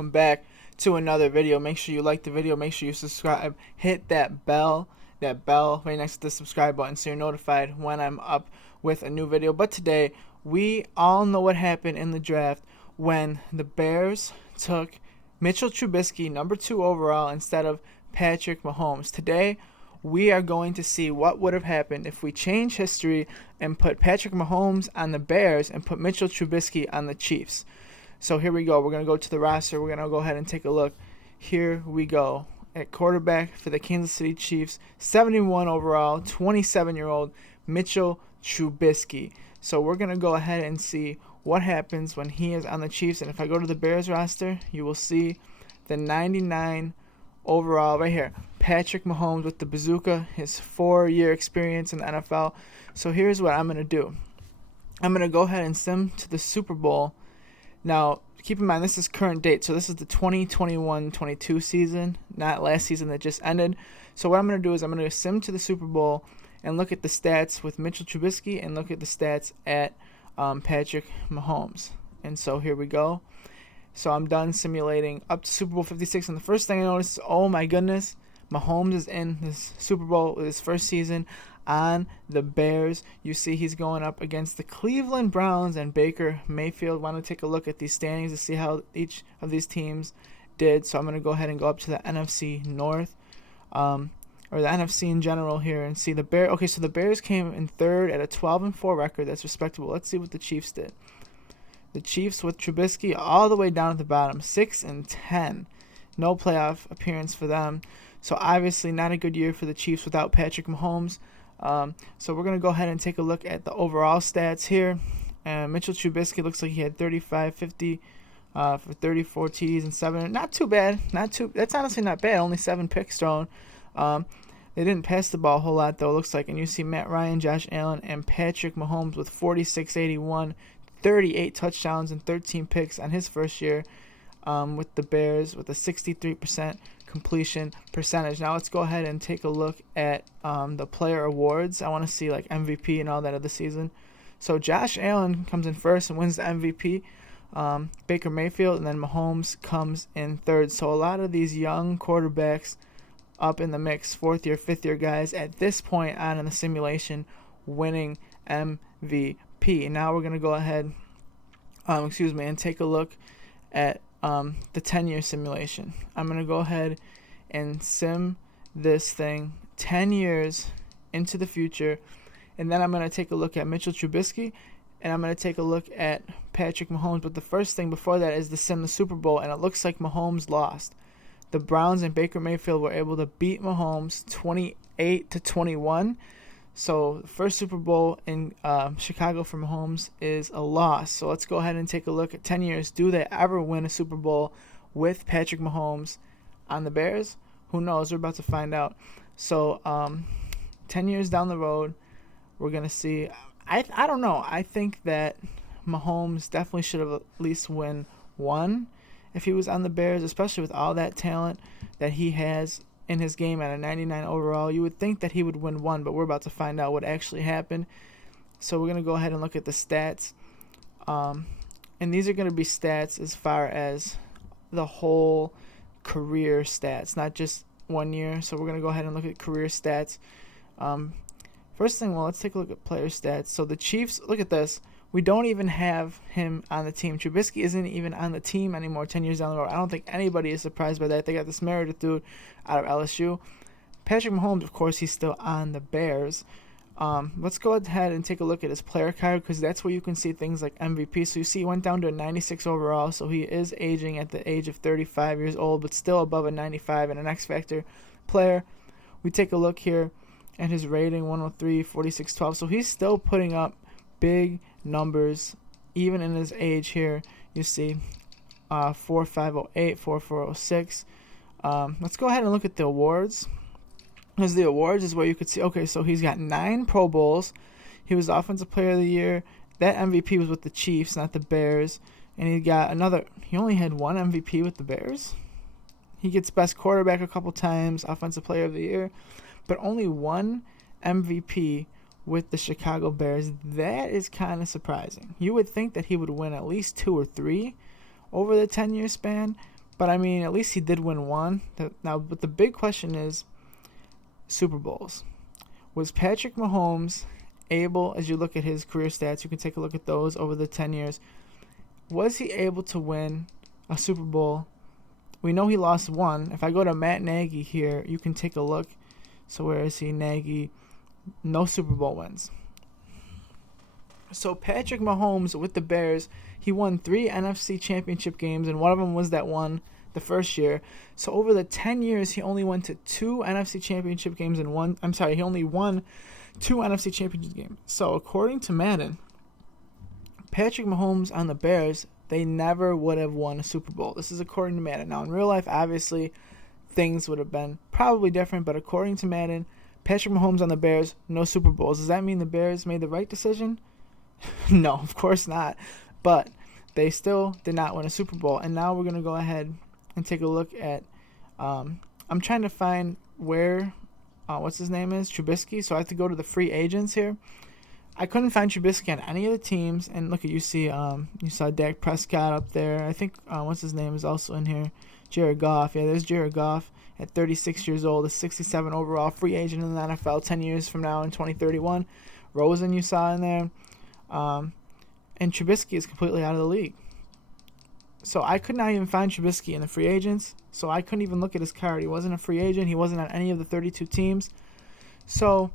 Welcome back to another video. Make sure you like the video, make sure you subscribe, hit that bell right next to the subscribe button so you're notified when I'm up with a new video. But today, we all know what happened in the draft when the Bears took Mitchell Trubisky, number 2 overall, instead of Patrick Mahomes. Today, we are going to see what would have happened if we change history and put Patrick Mahomes on the Bears and put Mitchell Trubisky on the Chiefs. So here we go. We're going to go to the roster. We're going to go ahead and take a look. Here we go. At quarterback for the Kansas City Chiefs, 71 overall, 27-year-old Mitchell Trubisky. So we're going to go ahead and see what happens when he is on the Chiefs. And if I go to the Bears roster, you will see the 99 overall right here. Patrick Mahomes with the bazooka, his 4-year experience in the NFL. So here's what I'm going to do. I'm going to go ahead and sim to the Super Bowl. Now, keep in mind, this is current date, so this is the 2021-22 season, not last season that just ended. So what I'm going to do is I'm going to sim to the Super Bowl and look at the stats with Mitchell Trubisky and look at the stats at Patrick Mahomes. And so here we go. So I'm done simulating up to Super Bowl 56, and the first thing I notice is, oh my goodness, Mahomes is in this Super Bowl with his first season on the Bears. You see he's going up against the Cleveland Browns and Baker Mayfield. Want to take a look at these standings to see how each of these teams did. So I'm going to go ahead and go up to the NFC North, or the NFC in general here, and see the Bears. Okay, so the Bears came in third at a 12-4 record. That's respectable. Let's see what the Chiefs did. The Chiefs with Trubisky all the way down at the bottom, 6-10. No playoff appearance for them. So obviously not a good year for the Chiefs without Patrick Mahomes. So we're going to go ahead and take a look at the overall stats here. Mitchell Trubisky looks like he had 35-50 for 34 TDs and 7. Not too bad. That's honestly not bad. Only 7 picks thrown. They didn't pass the ball a whole lot, though, it looks like. And you see Matt Ryan, Josh Allen, and Patrick Mahomes with 46-81, 38 touchdowns, and 13 picks on his first year with the Bears with a 63% completion percentage. Now let's go ahead and take a look at the player awards. I want to see like MVP and all that of the season. So Josh Allen comes in first and wins the MVP. Baker Mayfield, and then Mahomes comes in third. So a lot of these young quarterbacks up in the mix, 4th year, 5th year guys at this point on in the simulation winning MVP. Now we're going to go ahead and take a look at the 10-year simulation. I'm going to go ahead and sim this thing 10 years into the future, and then I'm going to take a look at Mitchell Trubisky, and I'm going to take a look at Patrick Mahomes. But the first thing before that is to sim the Super Bowl, and it looks like Mahomes lost. The Browns and Baker Mayfield were able to beat Mahomes 28-21. So the first Super Bowl in Chicago for Mahomes is a loss. So let's go ahead and take a look at 10 years. Do they ever win a Super Bowl with Patrick Mahomes on the Bears? Who knows? We're about to find out. So 10 years down the road, we're going to see. I don't know. I think that Mahomes definitely should have at least win one if he was on the Bears, especially with all that talent that he has in his game at a 99 overall. You would think that he would win one, but we're about to find out what actually happened. So we're going to go ahead and look at the stats. And these are going to be stats as far as the whole career stats, not just 1 year. So we're going to go ahead and look at career stats. First thing, let's take a look at player stats. So the Chiefs, look at this. We don't even have him on the team. Trubisky isn't even on the team anymore 10 years down the road. I don't think anybody is surprised by that. They got this Meredith dude out of LSU. Patrick Mahomes, of course, he's still on the Bears. Let's go ahead and take a look at his player card, because that's where you can see things like MVP. So you see he went down to a 96 overall, so he is aging at the age of 35 years old, but still above a 95 and an X Factor player. We take a look here at his rating, 103, 46, 12. So he's still putting up big numbers even in his age here. You see 4508, 4406. Let's go ahead and look at the awards, because the awards is where you could see, okay, so he's got 9 Pro Bowls. He was Offensive Player of the Year. That MVP was with the Chiefs, not the Bears. And he only had 1 MVP with the Bears. He gets Best Quarterback a couple times, Offensive Player of the Year, but only 1 MVP with the Chicago Bears. That is kind of surprising. You would think that he would win at least 2 or 3 over the 10-year span, But I mean, at least he did win one. Now, but the big question is Super Bowls. Was Patrick Mahomes able, as you look at his career stats, you can take a look at those over the 10 years, was he able to win a Super Bowl? We know he lost one. If I go to Matt Nagy here, you can take a look. So where is he? Nagy, no Super Bowl wins. So Patrick Mahomes with the Bears, he won 3 NFC championship games, and one of them was that one the first year. So over the 10 years, he only went to 2 NFC championship games and he only won 2 NFC championship games. So according to Madden, Patrick Mahomes on the Bears, they never would have won a Super Bowl. This is according to Madden. Now in real life, obviously, things would have been probably different, but according to Madden, Patrick Mahomes on the Bears, no Super Bowls. Does that mean the Bears made the right decision? No, of course not. But they still did not win a Super Bowl. And now we're going to go ahead and take a look at, I'm trying to find where, what's his name is, Trubisky. So I have to go to the free agents here. I couldn't find Trubisky on any of the teams. And look at, you saw Dak Prescott up there. I think, what's his name is also in here. Jared Goff. Yeah, there's Jared Goff at 36 years old, a 67 overall free agent in the NFL 10 years from now in 2031. Rosen you saw in there. And Trubisky is completely out of the league. So I could not even find Trubisky in the free agents. So I couldn't even look at his card. He wasn't a free agent. He wasn't on any of the 32 teams. So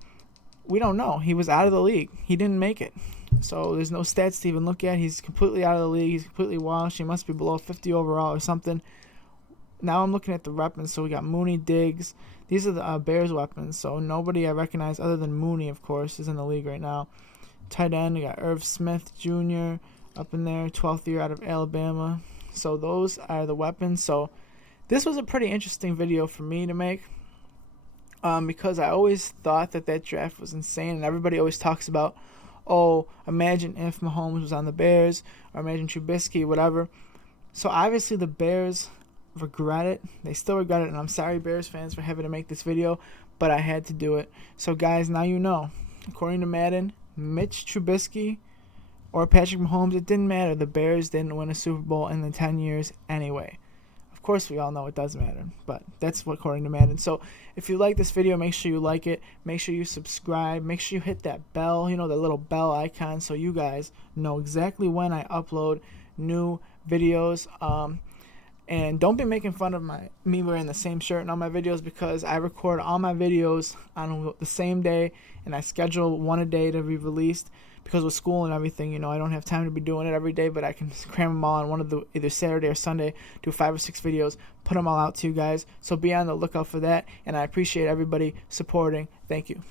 we don't know. He was out of the league. He didn't make it. So there's no stats to even look at. He's completely out of the league. He's completely washed. He must be below 50 overall or something. Now I'm looking at the weapons. So we got Mooney, Diggs. These are the Bears weapons. So nobody I recognize other than Mooney, of course, is in the league right now. Tight end, we got Irv Smith Jr. up in there, 12th year out of Alabama. So those are the weapons. So this was a pretty interesting video for me to make because I always thought that draft was insane, and everybody always talks about, oh, imagine if Mahomes was on the Bears, or imagine Trubisky, whatever. So obviously the Bears regret it. They still regret it, and I'm sorry, Bears fans, for having to make this video, but I had to do it. So guys, now you know. According to Madden, Mitch Trubisky or Patrick Mahomes, it didn't matter. The Bears didn't win a Super Bowl in the 10 years anyway. Of course, we all know it does matter, but that's what according to Madden. So if you like this video, make sure you like it. Make sure you subscribe. Make sure you hit that bell, the little bell icon, so you guys know exactly when I upload new videos. And don't be making fun of me wearing the same shirt in all my videos, because I record all my videos on the same day, and I schedule one a day to be released, because with school and everything, I don't have time to be doing it every day, but I can cram them all on one of the either Saturday or Sunday, do 5 or 6 videos, put them all out to you guys. So be on the lookout for that, and I appreciate everybody supporting. Thank you.